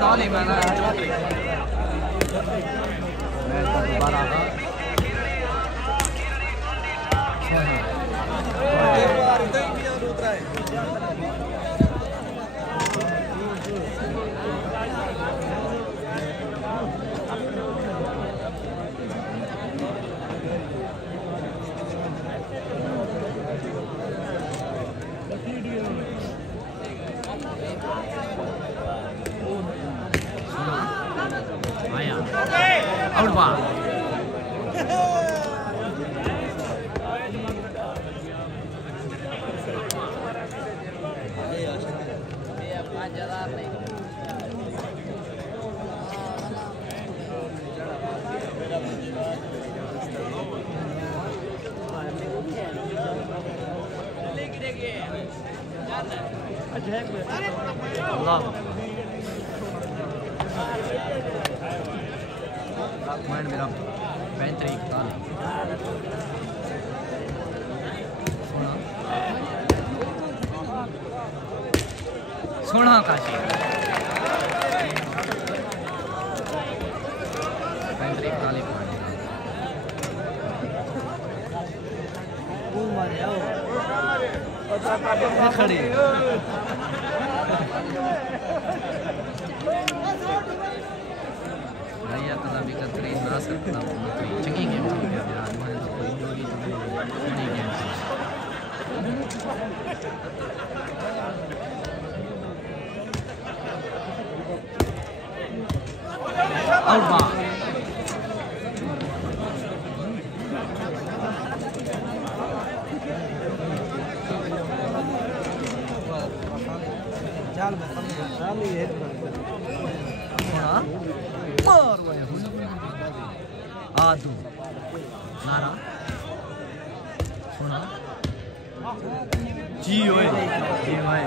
Tali mana? Out ball. Allah. Main मेरा 35 साल सोना काशी 35 साल खड़ी भैया कदा भी कतरी ना सकता कोई चंगी गेम थी यार मैं तो कोई जोड़ी तो बड़ी गेम थी आउट बॉल जाल में जाल ही है हां और वो आदू नारा सुना जी ओए जी भाई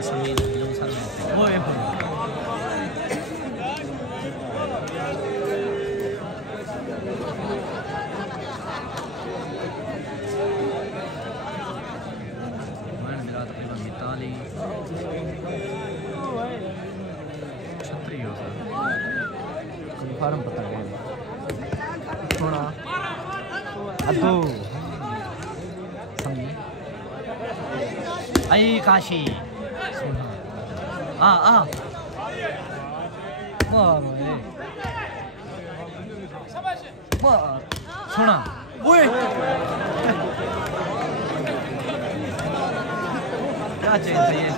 Sami belum sampai. Oh ya. Mana मेरा तकरीबन मिताली छतरी हो सर कंफर्म पता है थोड़ा अदो समी आई काशी सुना ओए क्या चाहिए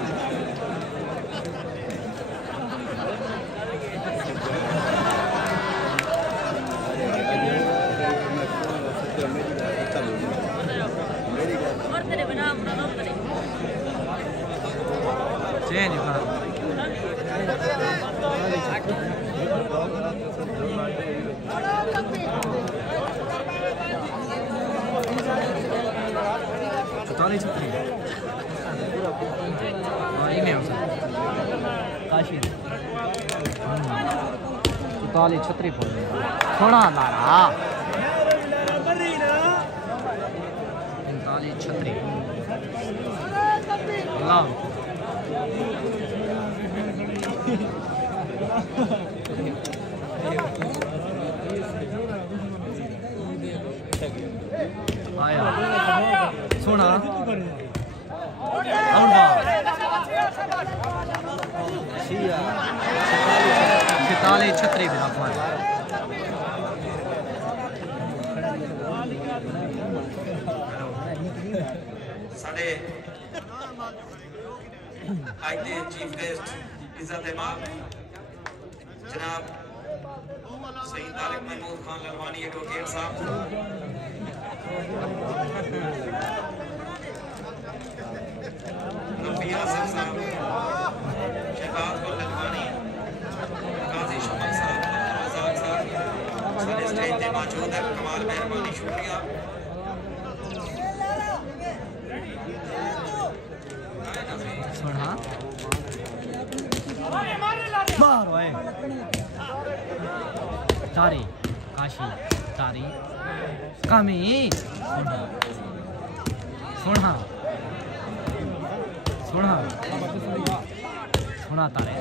चेंज चौताली छतरी चौताली छतरी बोल सोना नारा 45 छतरी आया सोना छिताली छतरी साढ़े आज के चीफ गेस्ट इज्जत इमाम जनाब सईद तारिक महमूद खान ललवानी एडवोकेट साहब, नबी आसिफ साहब, शहबाज गुल ललवानी, काजी शमल साहब, आजाद साहब सारे स्टेज पे मौजूद है। कमाल मेहरबानी शुक्रिया। मारो है तारी काशी तारी कामी सोना सोना सोना तारे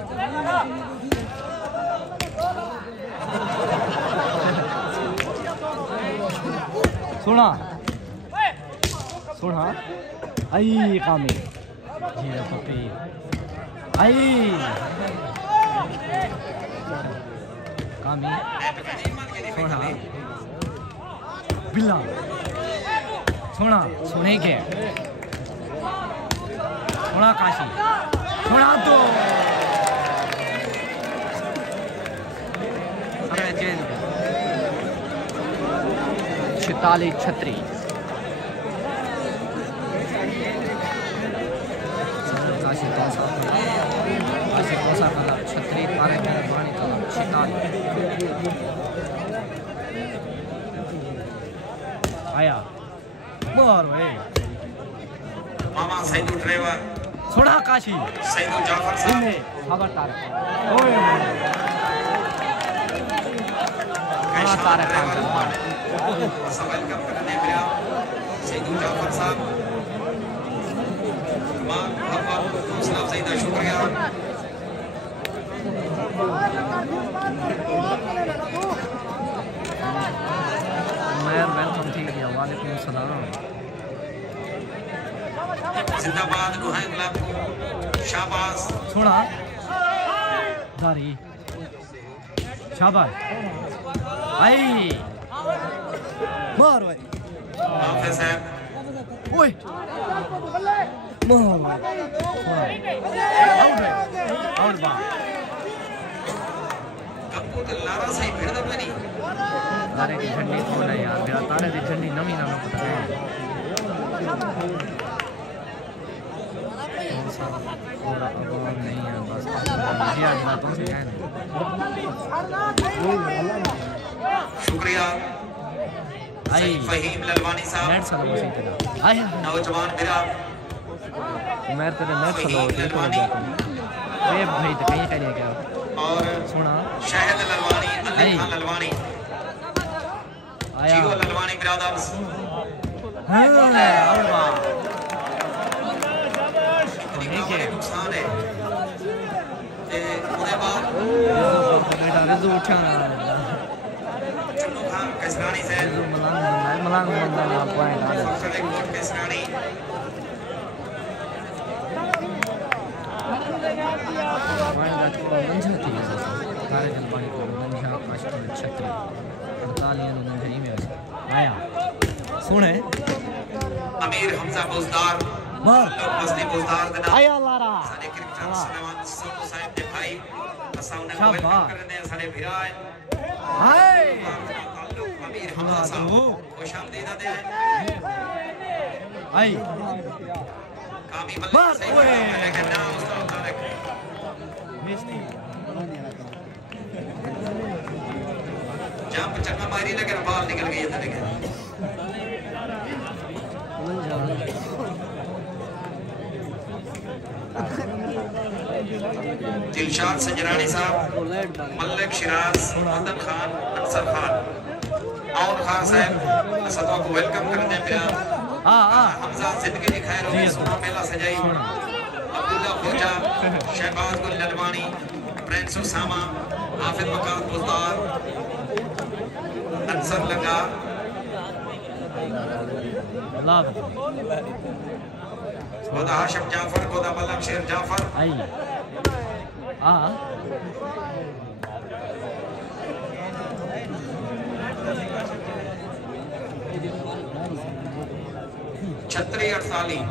सोना सोना आई कामी जी पपी आई कामी सोना बिल्ला सोना सोने के सोना काशी सोना तो 46-36 काशी कोसा का 36 तारिक मेहरबानी का 46 आया मारो ए मामा सैदू ड्राइवर सोना काशी सैदू जाफर साहब खबरदार ओए सोना तारिक वेलकम करने मेरा सैदू जाफर साहब तमाम हौसला अफजाई का शुक्रिया। वेलकम ठीक है वालेकुम सलाम जिंदाबाद गुहाई क्लब शाबाश सोना दारी शाबाश आई मारो हाफिज साहब ओए मारो आउट बा कपूर लारा सही भिड़ दे नहीं तारे की झंडी कौन है यार मेरा तारे की झंडी नवी ना पता है पूरा अवाम नहीं है बस मीडिया ना तुमसे कहना शुक्रिया आई फहीम ललवानी साहब नेट सलाम उसी तरह आया नौजवान मेरा मैं तेरे नेट सलाम ललवानी ये भाई तो कहीं कहीं क्या और सुना शाहिद ललवानी अली खान ललवानी आया जीरो ललवानी ब्रदर्स हां और वाह ठीक है नुकसान है ते उसके बाद बेटा रिजू उठा चन्नू खान कसरानी से रिजू मलांग बंदा ना पॉइंट आ फखर कोट कसरानी पॉइंट का मंझा थी तारे जलवानी को मंझा अष्टम छत्र 48 मंझा ही में आया सुने अमीर हमजा बुजदार मार मस्ती बुजदार दा आया लारा सारे क्रिकेटर सलमान संतो साहब दे भाई असां ने शाबाश। वेलकम करने सारे भिराए हाय अमीर हमजा साहब खुशामदीद दे आई कामी मार, बल्ले सही ओए। लेकिन ना उस्ताद तारिक मिस्टी जंप चक्का मारी लेकिन बाल निकल गई अंदर के दिलशाद सजरानी साहब मलिक शिराज मदन खान अनसर खान और खान साहब सदवा को वेलकम करने पे हमजा जिंदगी की खैर हो सोना मेला सजाई अब्दुल्ला खोजा शहबाज गुल ललवानी प्रिंस उसामा हाफिज मकान बुजदार अनसर लगा खुदा हाशिम जाफर खुदा मलक शेर जाफर आई आ छत्री 48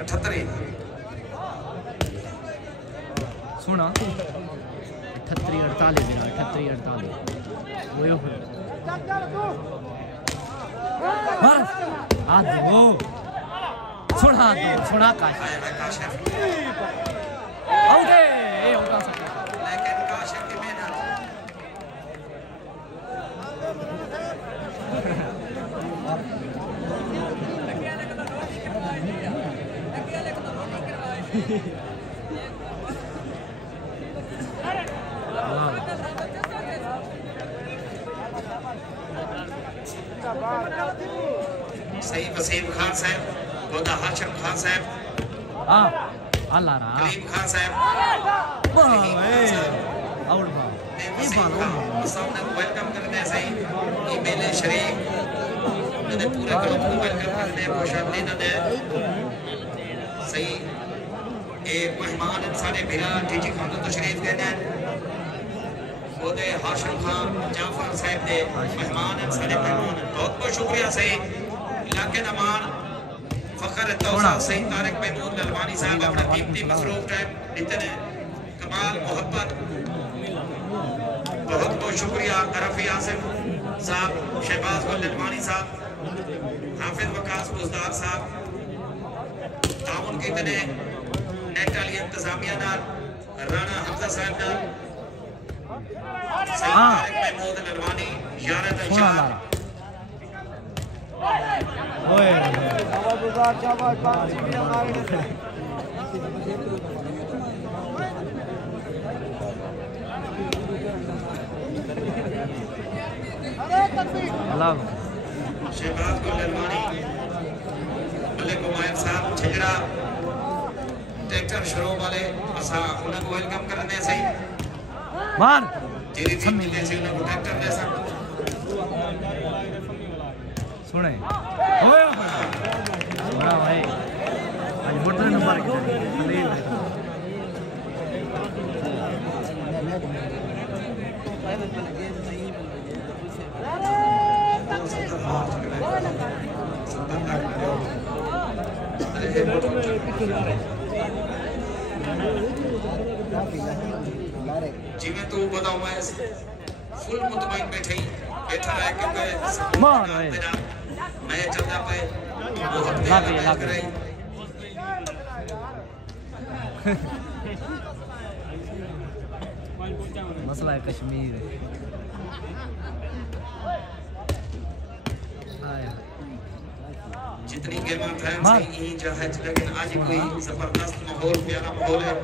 78 सुना 38-48 दिना 38-48 वो हाथ वो सुना काश आउट है ये उनका सकता लेकिन काशिफ की मेहनत सही वसीम खान साहब गोदा हाशिम खान साहब हां अल्लाह रा करीम खान साहब आउट बॉल ये बॉल सामने वेलकम करने सही ईमेल शरीफ ने पूरे ग्रुप को वेलकम करने खुशामदी ने सही एक मेहमान सारे बिरा टीटी खान को तशरीफ देने गोदे हाशिम खान जाफर साहब ने मेहमान सारे मेहमान बहुत बहुत शुक्रिया सही इलाके नमान फखर तौसा सही तारिक महमूद ललवानी साहब अपना कीमती मसरूफ टाइम देते हैं कमाल मोहब्बत बहुत बहुत शुक्रिया रफी आसिफ साहब शहबाज गुल ललवानी साहब हाफिज वकास बुजदार साहब ताउन की तने नेट वाली इंतजामिया नाल राणा हमजा साहब नाल सही तारिक महमूद ललवानी यारत अंशार ओए अल्लाह शहबाज गुल ललवानी मलिक उमैर साहब छिजड़ा ट्रैक्टर शुरू वाले असा उन्हें वेलकम करने सही मार तेरी टीम में से उन्हें ट्रैक्टर दे सकते सुने ओए बड़ा भाई आज मोटर नंबर ले जिमें तू बताऊं मैं फुल मुतमईन बैठे बैठा रहे क्योंकि मार भाई मैं चलता पे वो हफ्ते लग रही मसला है कश्मीर जितनी गेम फैंस यही चाहे लेकिन आज कोई जबरदस्त माहौल प्यारा माहौल है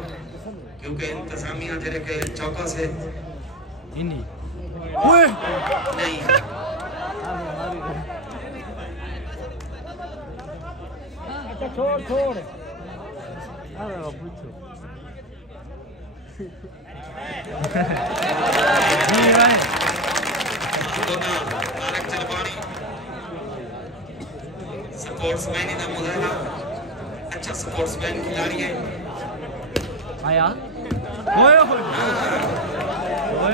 क्योंकि इंतजामिया तेरे के चौका से इन्हीं ओए नहीं अच्छा छोड़ अरे पूछो जी भाई दोना तारक चलवानी स्पोर्ट्समैन ही ना मुझे अच्छा स्पोर्ट्समैन खिलाड़ी है आया ओए ओए ओए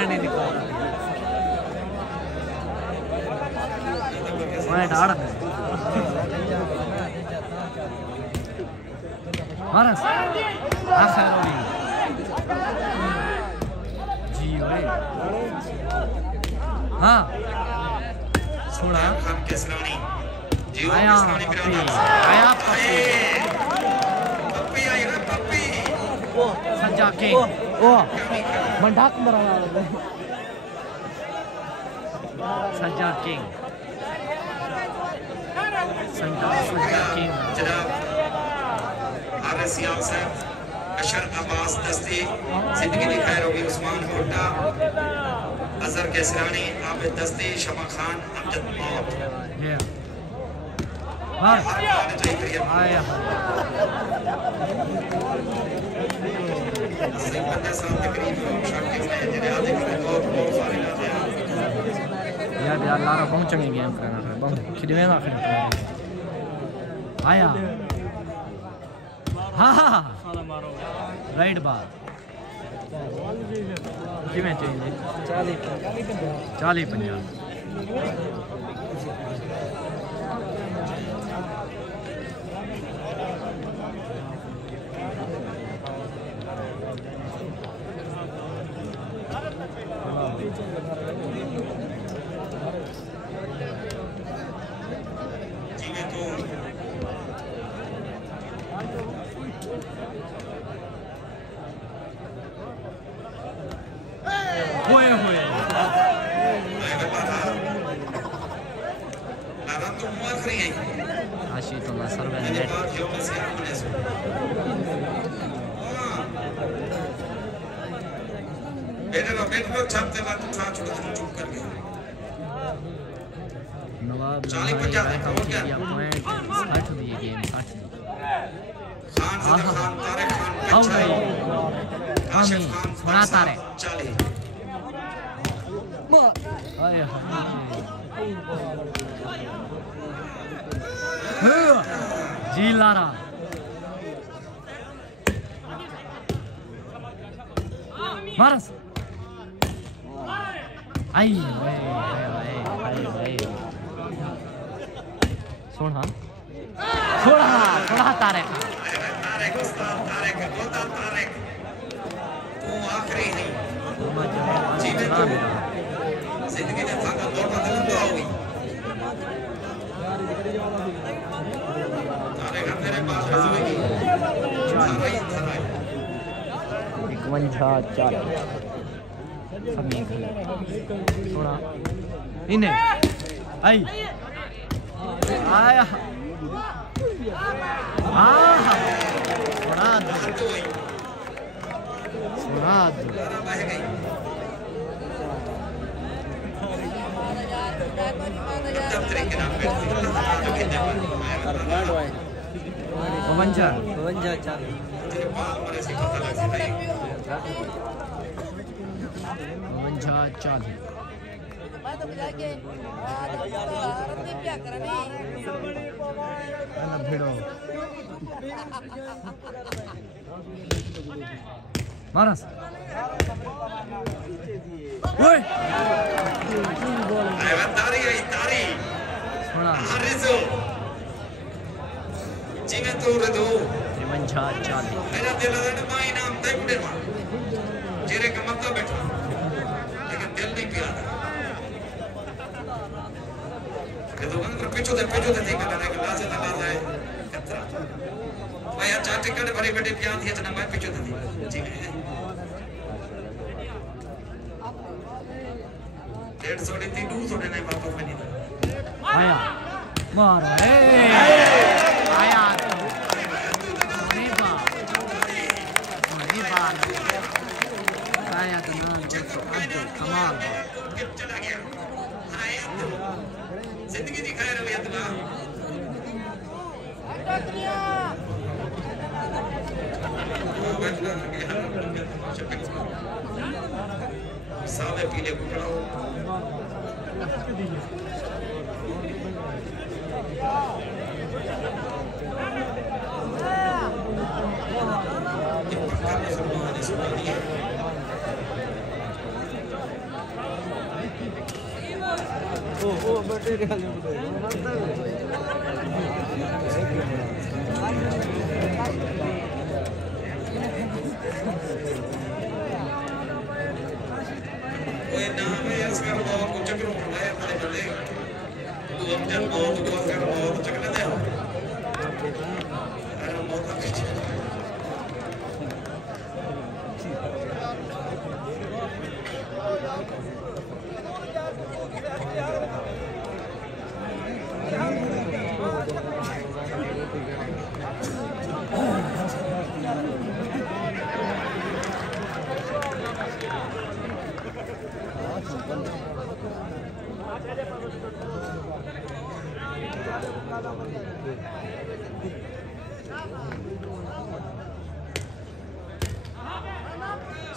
नहीं निकाल मैं डाड़ मारस आखिर होगी जी भाई हाँ सोना खान केसरानी जीवन आया केसरानी बिरादर आया पप्पी आई रे पप्पी सज्जा के ओ मंडाक मरा सज्जा किंग सज्जा किंग जनाब आरएस याल साहब अशर अब्बास दस्ती जिंदगी की खैर होगी उस्मान भुट्टा अजहर केसरानी आबिद दस्ती शमा खान अमजद मौत हाँ आने चाहिए आया सही बंदे साहब के करीब शाकिर ने जिन्हें आधे के बहुत बहुत सारे लाते हैं यार लारा बहुत चंगी गेम करना है बहुत खिदवे ना खिदवे आया हाँ राइट बार किमें चाहिए 40-50 नवाब 40-50 हो गया पॉइंट 60 दिए गेम 60 खान सदर खान तारिक खान आओ भाई आशिफ खान सुना तारे 40 हाय जी लारा मारस आई सोना तारे उस्ताद तारिक गोता तारिक तू आखिरी नहीं जीने तो जिंदगी ने थाका दौड़ना दिल तो होगी तारिक मेरे पास आएगी थराई 51-4 सोना इन्हें आई आया सुनाद मारस ओए तारी आई तारी सोना हरिजो जीने तो रदो 53-4 मेरा दिल है ना मां इनाम दे बुढ़े मां जेरे का मतलब बैठा लेकिन दिल नहीं पिया के तो अंदर पीछे दे देखा करने के लाजे है कतरा भाई चार टिकट बड़ी बड़ी प्यान थी जना मैं पीछे दे ठीक है 150 दी 200 ने वापस में नहीं आया मार आया आया तो ना कमाल चला गया जिंदगी दिखाए रवि अतला सावे पीले कुकड़ाओ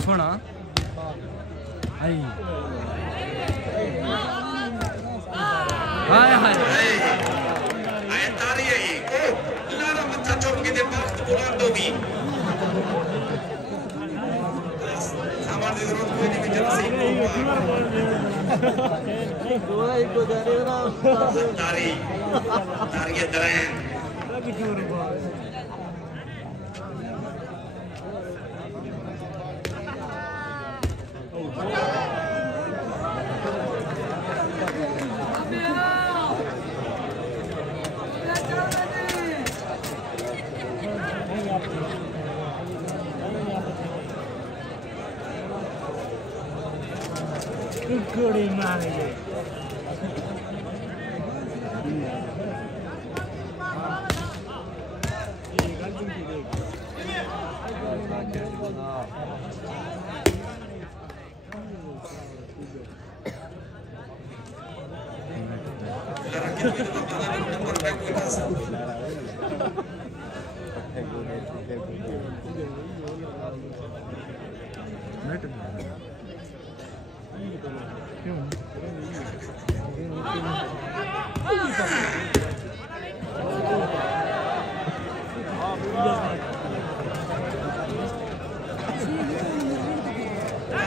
सोना आई हाय हाय आए तारी आई ओ लारा मत्था चौक के दे वक्त बुला दोगी की जरूरत कोई नहीं जरा से तारी तारी दरें Goody money.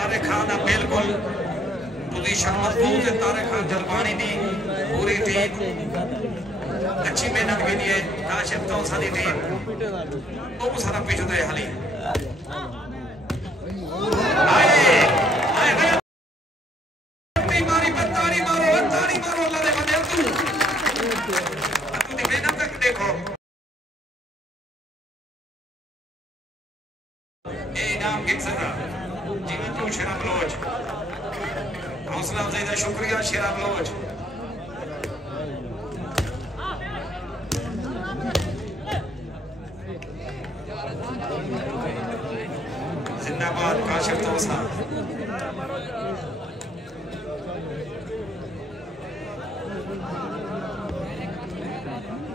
तारे खान बिल्कुल पोजीशन मजबूत है तारे खान जलवानी दी पूरी टीम अच्छी मेहनत के लिए नाशिद तो सारी टीम तो सारा पीछे तो हाली मारी ताड़ी मारो अल्लाह दे बंदे तू दी मेहनत तक देखो ए नाम गिक्सरा जीवन तो शेरा बलोच हौसला अफजाई का शुक्रिया शेरा बलोच जिंदाबाद काशिफ तोसा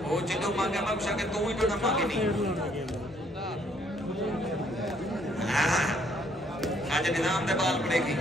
वो जिन्हों मांगे मकशा के तू ही तो ना मांगे नहीं आज निजाम दे बाल पड़ेगी